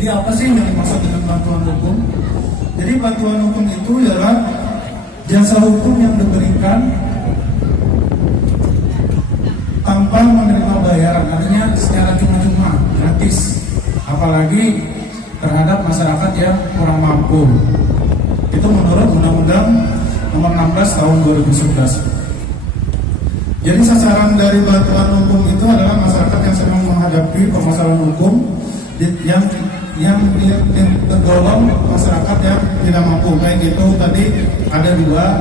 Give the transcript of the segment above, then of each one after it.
Jadi apa sih yang dimaksud dengan bantuan hukum? Jadi bantuan hukum itu adalah jasa hukum yang diberikan tanpa menerima bayaran, artinya secara cuma-cuma, gratis. Apalagi terhadap masyarakat yang kurang mampu. Itu menurut Undang-Undang Nomor 16 Tahun 2011. Jadi sasaran dari bantuan hukum itu adalah masyarakat yang sedang menghadapi permasalahan hukum yang tergolong masyarakat yang tidak mampu. Baik itu tadi ada dua.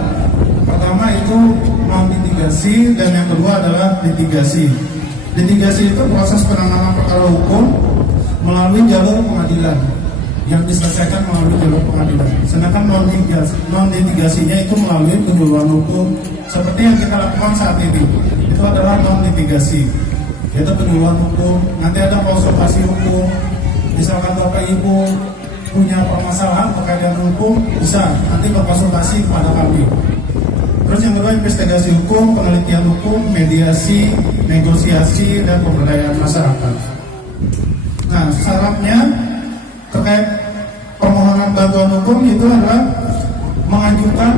Pertama itu non-litigasi dan yang kedua adalah litigasi. Litigasi itu proses penanganan perkara hukum melalui jalur pengadilan yang diselesaikan melalui jalur pengadilan. Sedangkan non-litigasinya itu melalui penyuluhan hukum seperti yang kita lakukan saat ini. Itu adalah non-litigasi, yaitu penyuluhan hukum. Nanti ada konsultasi hukum. Misalkan Bapak Ibu punya permasalahan terkait dengan hukum, bisa nanti berkonsultasi kepada kami. Terus yang kedua investigasi hukum, penelitian hukum, mediasi, negosiasi, dan pemberdayaan masyarakat. Nah, syaratnya terkait permohonan bantuan hukum itu adalah mengajukan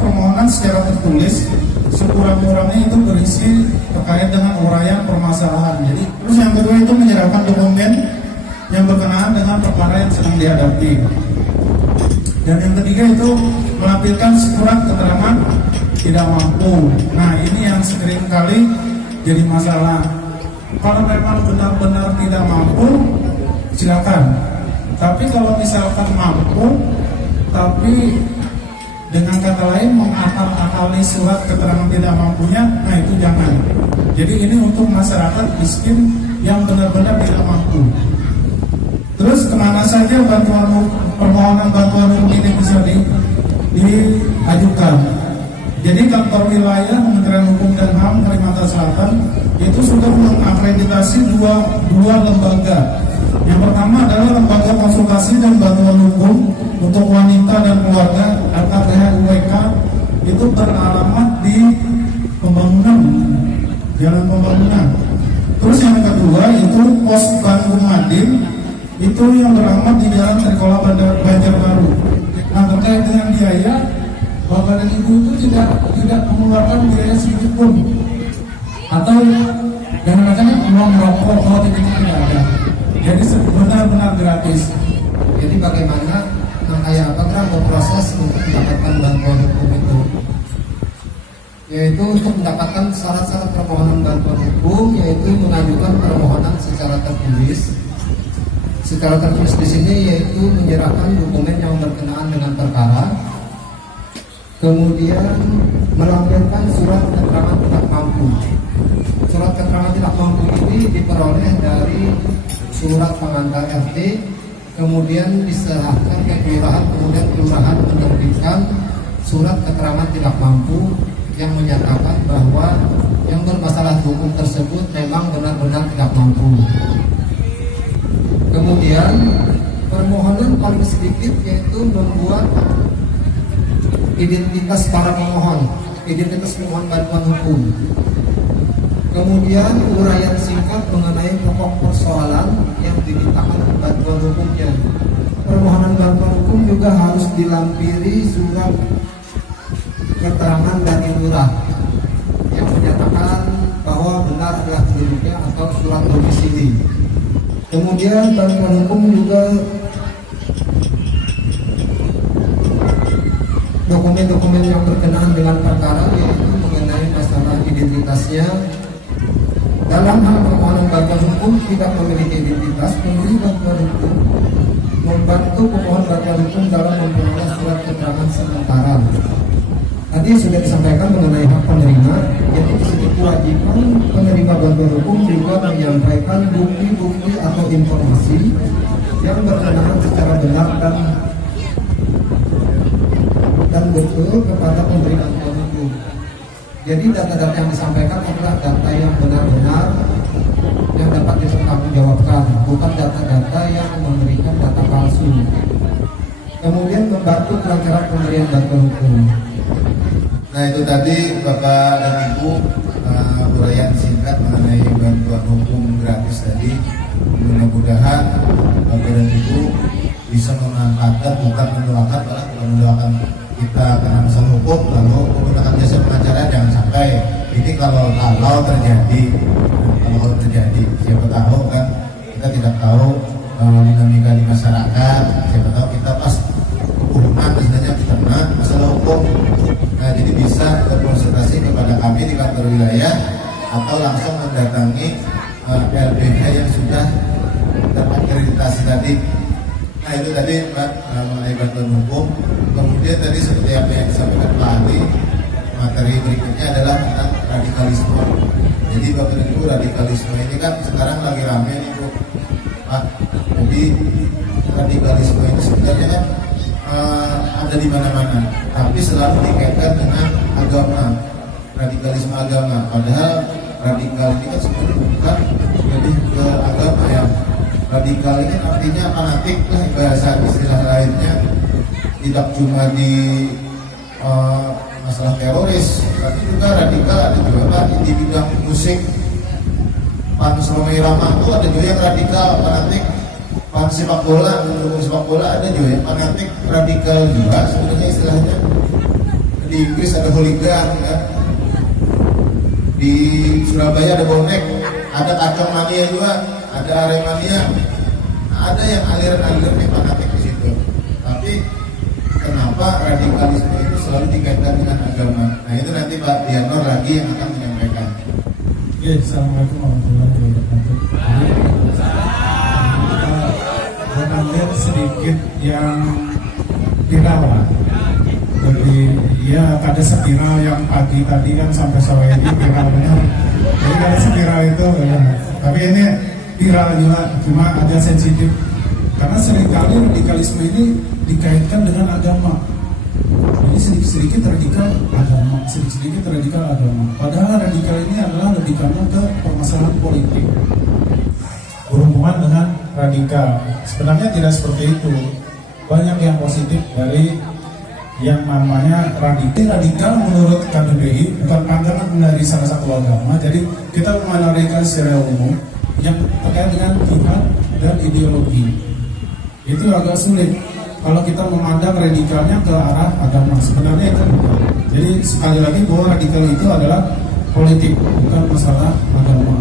permohonan secara tertulis, sekurang-kurangnya itu berisi terkait dengan uraian permasalahan. Jadi, terus yang kedua itu menyerahkan dokumen yang berkenaan dengan perkara yang sedang dihadapi. Dan yang ketiga itu melampirkan surat keterangan tidak mampu. Nah, ini yang sering kali jadi masalah. Kalau memang benar-benar tidak mampu, silakan. Tapi kalau misalkan mampu, tapi dengan kata lain mengakal-akali surat keterangan tidak mampunya, nah itu jangan. Jadi ini untuk masyarakat miskin yang benar-benar tidak mampu. Terus kemana saja permohonan bantuan hukum ini bisa diajukan? Jadi kantor wilayah Kementerian Hukum dan HAM Kalimantan Selatan itu sudah mengakreditasi dua lembaga. Yang pertama adalah lembaga konsultasi dan bantuan hukum untuk wanita dan keluarga LKPH-UWK, itu beralamat di Jalan Pembangunan. Terus yang kedua itu Pos Bandung Madin, itu yang beralamat di Jalan Trikola Banjarbaru. Nah, terkait dengan biaya, Bapak dan Ibu itu tidak mengeluarkan biaya sedikit pun, atau jangan-jangan uang rokok kalau tidak ada. Jadi benar-benar gratis. Jadi bagaimana apakah proses untuk mendapatkan bantuan hukum itu? Yaitu untuk mendapatkan syarat-syarat permohonan bantuan hukum, yaitu mengajukan permohonan secara tertulis. Secara tertulis di sini yaitu menyerahkan dokumen yang berkenaan dengan perkara, kemudian melampirkan surat keterangan tidak mampu. Surat keterangan tidak mampu ini diperoleh dari surat pengantar RT, kemudian diserahkan ke kelurahan, kemudian kelurahan menerbitkan surat keterangan tidak mampu yang menyatakan bahwa yang bermasalah hukum tersebut memang benar-benar tidak mampu. Kemudian permohonan paling sedikit yaitu membuat identitas para pemohon, identitas pemohon bantuan hukum. Kemudian uraian singkat mengenai pokok persoalan yang dimintakan bantuan hukumnya. Permohonan bantuan hukum juga harus dilampiri surat keterangan dari lurah yang menyatakan bahwa benar adalah penduduknya atau surat domisili. Kemudian bantuan hukum juga dokumen-dokumen yang berkenaan dengan perkara, yaitu mengenai masalah identitasnya. Dalam hal permohonan bantuan hukum tidak memiliki identitas, pemberi bantuan hukum membantu pemohon bantuan hukum dalam memperoleh surat keterangan sementara. Tadi sudah disampaikan mengenai hak penerima, jadi disebut kewajiban penerima bantuan hukum juga menyampaikan bukti-bukti atau informasi yang berkenaan secara benar dan betul kepada pemberi bantuan hukum. Jadi data-data yang disampaikan adalah data yang benar-benar yang dapat dipertanggungjawabkan, bukan data-data yang memberikan data palsu. Kemudian membantu kelancaran pemberian bantuan hukum. Nah, itu tadi Bapak dan Ibu uraian singkat mengenai bantuan hukum gratis tadi. Mudah-mudahan Bapak dan Ibu bisa memanfaatkan, bukan mendoakan, malah kalau mendoakan kita kena masalah hukum lalu menggunakan jasa pengacara, jangan sampai. Ini kalau terjadi, siapa tahu kan, kita tidak tahu dinamika di masyarakat, siapa tahu kita pas hukuman misalnya kena masalah hukum. Nah, jadi bisa berkonsultasi kepada kami di kantor wilayah atau langsung mendatangi LBH yang sudah terakreditasi tadi. Nah, itu tadi Pak mengenai bantuan hukum. Kemudian tadi seperti apa yang disampaikan Pak Ali, materi berikutnya adalah tentang radikalisme. Jadi Bapak dan Ibu, radikalisme ini kan sekarang lagi rame nih Bu, Pak. Jadi radikalisme ini sebenarnya kan ada di mana-mana, tapi selalu dikaitkan dengan agama, radikalisme agama. Padahal radikal ini kan sebenarnya bukan lebih ke agama ya. Radikal ini artinya fanatik lah, bahasa istilah lainnya. Tidak cuma di masalah teroris, tapi juga radikal ada juga kan di bidang musik. Pan Romai Rama itu ada juga yang radikal, fanatik. Pan sepak bola, mendukung sepak bola ada juga yang fanatik, radikal juga sebenarnya istilahnya. Di Inggris ada hooligan ya. Di Surabaya ada bonek, ada kacang mania juga, ada aremania, ada yang aliran-aliran yang fanatik di situ. Tapi kenapa radikalisme itu selalu dikaitkan dengan agama? Nah, itu nanti Pak Dianor lagi yang akan menyampaikan. Ya, assalamualaikum warahmatullahi wabarakatuh. Kita akan lihat sedikit yang viral lah. Jadi ya ada viral yang pagi tadi kan sampai sore ini viral benar. Jadi ada viral itu ya. Tapi ini viral juga, cuma agak sensitif karena seringkali radikalisme ini dikaitkan dengan agama. Jadi sedikit-sedikit radikal agama, sedikit-sedikit radikal agama. Padahal radikal ini adalah lebih karena ke permasalahan politik berhubungan dengan radikal. Sebenarnya tidak seperti itu. Banyak yang positif dari yang namanya radikal. Radikal menurut KBBI bukan pandangan dari salah satu agama. Jadi kita memanfaatkan secara umum yang terkait dengan jihad dan ideologi. Itu agak sulit kalau kita memandang radikalnya ke arah agama. Sebenarnya itu bukan. Jadi sekali lagi bahwa radikal itu adalah politik, bukan masalah agama.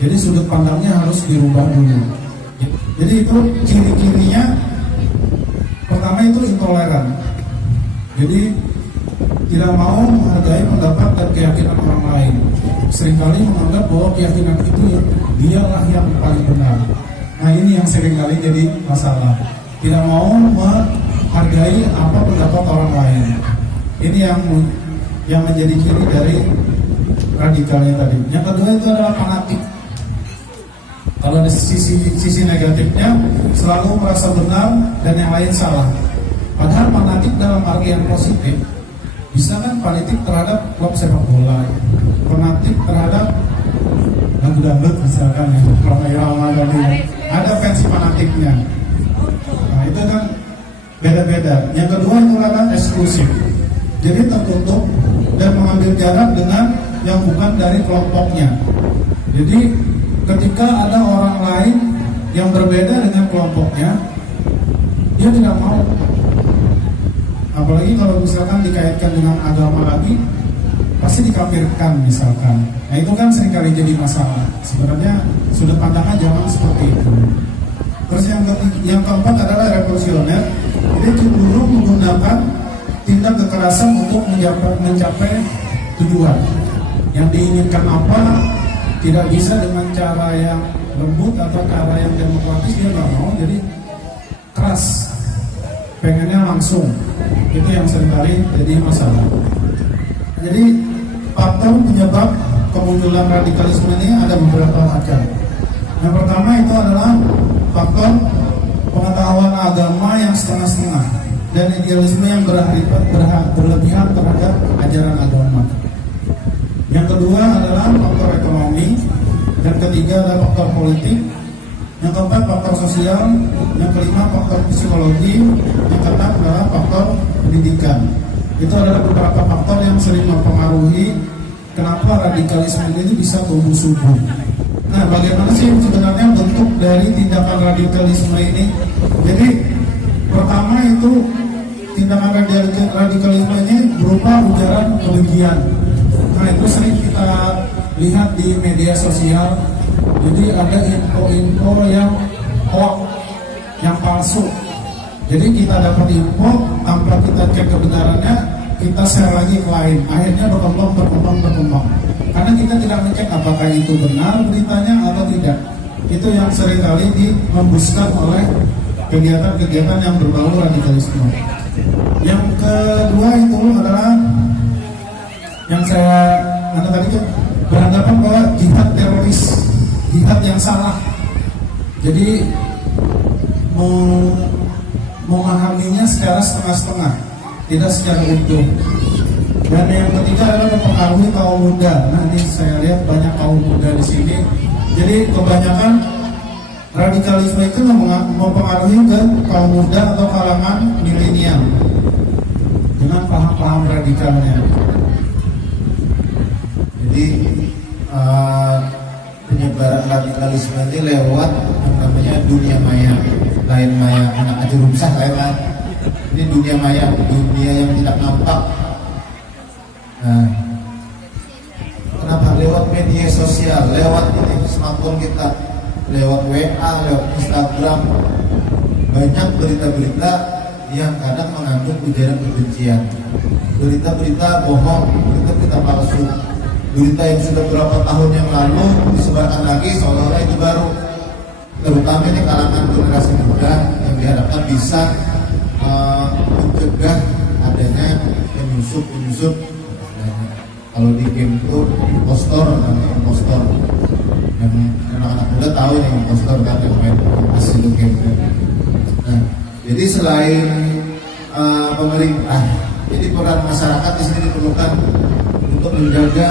Jadi sudut pandangnya harus dirubah dulu. Jadi itu ciri-cirinya, pertama itu intoleran. Jadi tidak mau menghargai pendapat dan keyakinan orang lain. Seringkali menganggap bahwa keyakinan itu dialah yang paling benar. Nah, ini yang seringkali jadi masalah. Tidak mau menghargai apa pendapat orang lain. Ini yang menjadi ciri dari radikalnya tadi. Yang kedua itu adalah fanatik. Kalau dari sisi negatifnya selalu merasa benar dan yang lain salah. Padahal fanatik dalam artian positif bisa kan fanatik terhadap klub sepak bola, fanatik terhadap lagu dangdut misalkan ya, Romai Rama tadi ada fans fanatiknya. Nah, itu kan beda-beda. Yang kedua itu adalah eksklusif. Jadi tertutup dan mengambil jarak dengan yang bukan dari kelompoknya. Jadi ketika ada orang lain yang berbeda dengan kelompoknya, dia tidak mau. Apalagi kalau misalkan dikaitkan dengan agama lagi, pasti dikafirkan misalkan. Nah, itu kan seringkali jadi masalah. Sebenarnya sudut pandangnya jangan seperti itu. Terus yang keempat adalah revolusioner. Jadi cenderung menggunakan tindak kekerasan untuk mencapai tujuan. Yang diinginkan apa, tidak bisa dengan cara yang lembut atau cara yang demokratis, dia nggak mau. Jadi keras, pengennya langsung. Itu yang seringkali jadi masalah. Jadi faktor penyebab kemunculan radikalisme ini ada beberapa macam. Yang pertama itu adalah faktor pengetahuan agama yang setengah-setengah dan idealisme yang berlebihan terhadap ajaran agama. Yang kedua adalah faktor ekonomi, dan ketiga adalah faktor politik, yang keempat faktor sosial, yang kelima faktor psikologi, yang keenam adalah faktor pendidikan. Itu adalah beberapa faktor yang sering mempengaruhi kenapa radikalisme ini bisa tumbuh subur. Nah, bagaimana sih sebenarnya bentuk dari tindakan radikalisme ini? Jadi pertama itu tindakan radikalisme ini berupa ujaran kebencian. Nah, itu sering kita lihat di media sosial. Jadi ada info-info yang hoax, yang palsu. Jadi kita dapat info tanpa kita cek kebenarannya, kita share lagi ke lain. Akhirnya berkembang. Karena kita tidak mengecek apakah itu benar beritanya atau tidak. Itu yang seringkali dihembuskan oleh kegiatan-kegiatan yang berbau radikalisme. Yang kedua itu adalah yang saya tadi kan beranggapan bahwa jihad teroris, jihad yang salah. Jadi memahaminya secara setengah-setengah, tidak secara utuh. Dan yang ketiga adalah mempengaruhi kaum muda. Nah, ini saya lihat banyak kaum muda di sini. Jadi kebanyakan radikalisme itu mempengaruhi ke kaum muda atau kalangan milenial dengan paham-paham radikalnya. Jadi penyebaran radikalisme ini lewat yang namanya dunia maya, lain maya anak aja rumsah lain kan. Ini dunia maya, dunia yang tidak nampak. Nah, kenapa lewat media sosial, lewat ini smartphone kita, lewat WA, lewat Instagram, banyak berita-berita yang kadang mengandung ujaran kebencian, berita-berita bohong, berita-berita palsu, berita yang sudah berapa tahun yang lalu disebarkan lagi seolah-olah itu baru. Terutama ini kalangan generasi muda yang diharapkan bisa mencegah adanya penyusup. Kalau di game itu impostor, namanya impostor. Yang anak-anak muda tahu nih impostor kan yang main asli itu game. Nah, jadi selain pemerintah, jadi peran masyarakat di sini diperlukan untuk menjaga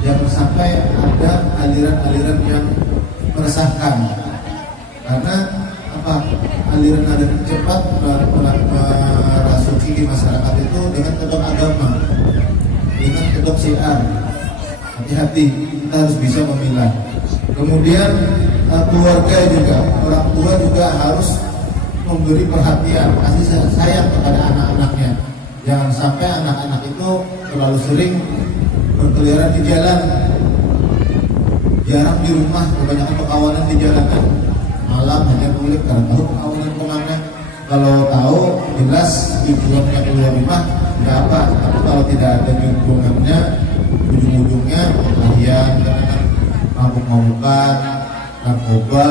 jangan sampai ada aliran-aliran yang meresahkan. Karena apa? Aliran-aliran cepat merasuki masyarakat itu dengan kedok agama, dengan kedok syiar. Hati-hati, kita harus bisa memilah. Kemudian keluarga juga, orang tua juga harus memberi perhatian, kasih sayang kepada anak-anaknya. Jangan sampai anak-anak itu terlalu sering berkeliaran di jalan, jarang di rumah, kebanyakan perkawanan di jalanan. Malam hanya kulik karena tahu perkawanan kemana. Kalau tahu jelas tujuannya keluar rumah, tidak apa. Tapi kalau tidak ada hubungannya, ujung-ujungnya kelahian, mabuk-mabukan, narkoba,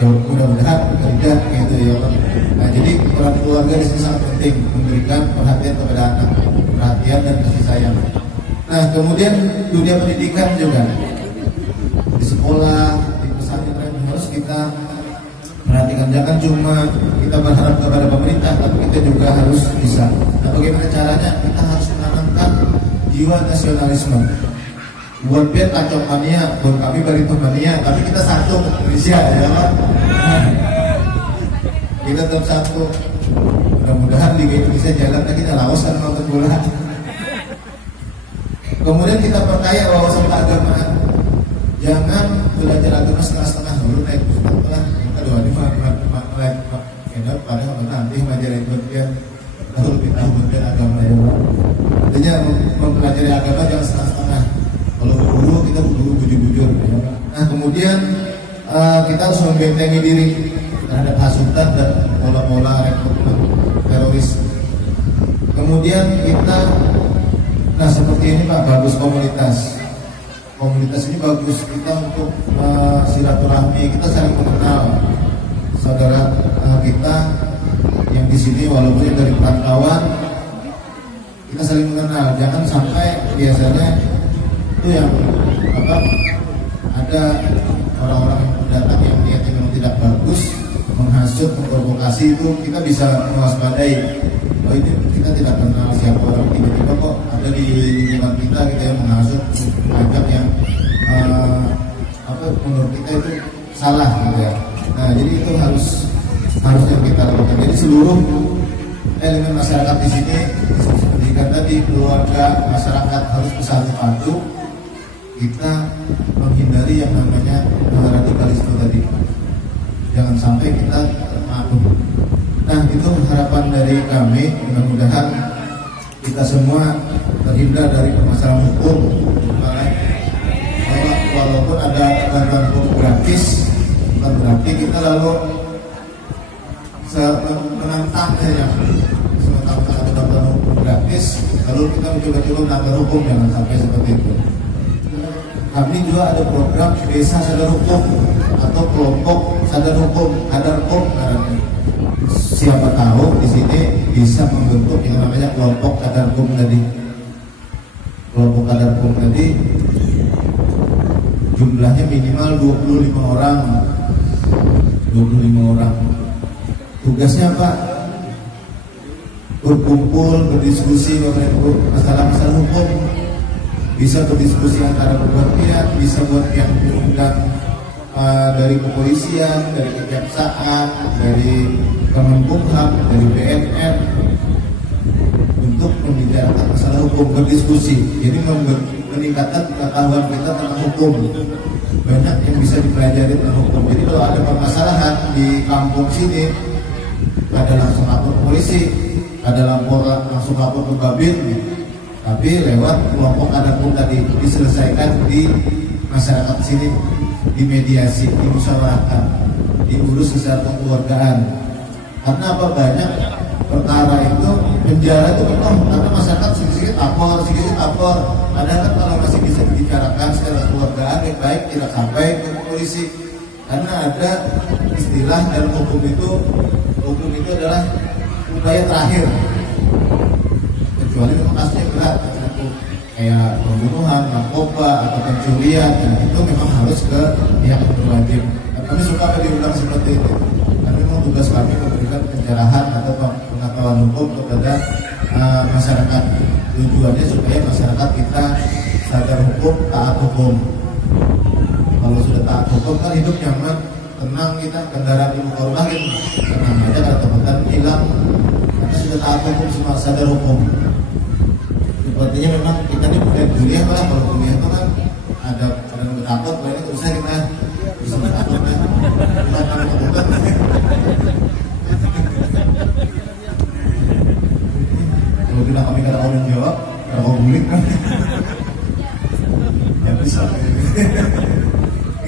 ya mudah-mudahan tidak gitu ya. Nah, jadi peran keluarga di sini sangat penting, memberikan perhatian kepada anak, perhatian dan kasih sayang. Nah, kemudian dunia pendidikan juga di sekolah, di pesantren harus kita perhatikan. Jangan cuma kita berharap kepada pemerintah, tapi kita juga harus bisa. Nah, bagaimana caranya? Kita harus menanamkan jiwa nasionalisme. Buat biar kacau mania, buat kami bariton mania, tapi kita satu Indonesia ya kan? Kita tetap satu. Mudah-mudahan Liga Indonesia jalan, kita lawas kan nonton bola. Kemudian kita percaya wawasan keagamaan. Jangan belajar agama setengah-setengah dulu naik setelah kita doa di mulai kita pada nanti belajar itu dia tahu lebih tahu berbeda agama ya. Artinya mempelajari agama jangan setengah-setengah. Kalau berburu kita berburu bujur-bujur. Nah, kemudian kita harus membentengi diri terhadap hasutan dan pola-pola rekrutmen teroris. Kemudian kita, nah seperti ini Pak, bagus komunitas. Komunitas ini bagus kita untuk silaturahmi, kita saling mengenal saudara kita yang di sini walaupun dari perantauan, kita saling mengenal. Jangan sampai biasanya itu yang apa ada orang-orang yang datang yang niatnya memang tidak bagus, menghasut, memprovokasi, itu kita bisa mewaspadai. Oh, ini kita tidak kenal siapa orang, tiba-tiba kok ada di lingkungan kita gitu ya, menghasut, mengajak yang apa menurut kita itu salah gitu ya. Nah, jadi itu harus yang kita lakukan. Jadi seluruh elemen masyarakat di sini seperti tadi, keluarga, masyarakat harus bersatu padu. kita menghindari yang namanya radikalisme tadi. Jangan sampai kita terpengaruh. Nah, itu harapan dari kami. Mudah-mudahan kita semua terhindar dari permasalahan hukum. Walaupun ada bantuan hukum gratis, bukan berarti kita lalu menantang saja. Sementara ada bantuan hukum gratis, lalu kita mencoba-coba melanggar hukum, jangan sampai seperti itu. Kami juga ada program desa sadar hukum atau kelompok sadar hukum, siapa tahu di sini bisa membentuk yang namanya kelompok sadar hukum tadi. Kelompok sadar hukum tadi jumlahnya minimal 25 orang. 25 orang. Tugasnya apa? Berkumpul, berdiskusi mengenai masalah-masalah hukum. Bisa berdiskusi antara beberapa pihak, bisa buat yang diundang dari kepolisian, dari kejaksaan, dari Kemenkumham, dari BNN untuk membicarakan masalah hukum, berdiskusi. Jadi meningkatkan pengetahuan kita tentang hukum. Banyak yang bisa dipelajari tentang hukum. Jadi kalau ada permasalahan di kampung sini, ada langsung lapor ke polisi, ada langsung lapor ke Babin, tapi lewat kelompok adapun tadi diselesaikan di masyarakat sini, dimediasi, dimusyawarahkan, diurus secara kekeluargaan. Karena apa, banyak perkara itu penjara itu penuh karena masyarakat sedikit lapor. Padahal kan kalau masih bisa dibicarakan secara keluargaan baik-baik, tidak sampai ke polisi. Karena ada istilah dalam hukum itu adalah upaya terakhir. Kecuali memang kasusnya berat, kayak pembunuhan, narkoba atau pencurian, itu memang harus ke pihak yang berwajib. Kami suka diulang seperti itu. Karena memang tugas kami memberikan pencerahan atau pengetahuan hukum kepada masyarakat. Tujuannya supaya masyarakat kita sadar hukum, taat hukum. Kalau sudah taat hukum kan hidup nyaman, tenang, kita kendaraan di muka rumah kan tenang aja, kalau teman hilang. Karena sudah taat hukum, semua sadar hukum. Sepertinya memang kita ini bukan kuliah lah. Kalau kuliah itu kan ada takut, kalau ini usah kita bisa takut kan. Kalau kita kami kata orang jawab, kalau mau bulik kan, ya bisa.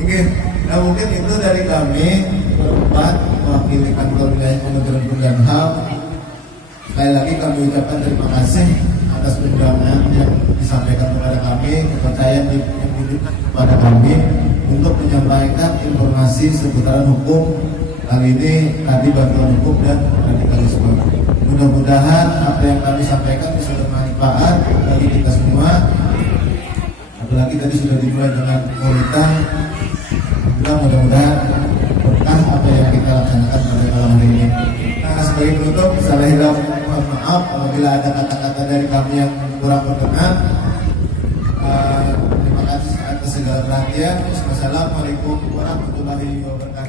Oke, nah mungkin itu dari kami berempat mewakili kantor wilayah Kementerian Hukum dan HAM. Sekali lagi kami ucapkan terima kasih atas undangan yang disampaikan kepada kami, kepercayaan yang diberikan kepada kami untuk menyampaikan informasi seputaran hukum. Kali ini tadi bantuan hukum dan radikalisme. Mudah-mudahan apa yang kami sampaikan bisa bermanfaat bagi kita semua. Apalagi tadi sudah dimulai dengan kualitas. Mudah-mudahan berkah apa yang kita laksanakan pada malam hari ini. Nah, sebagai penutup, salah hilaf, mohon maaf apabila ada kata-kata dari kami yang kurang berkenan. Terima kasih atas segala perhatian. Wassalamualaikum warahmatullahi wabarakatuh.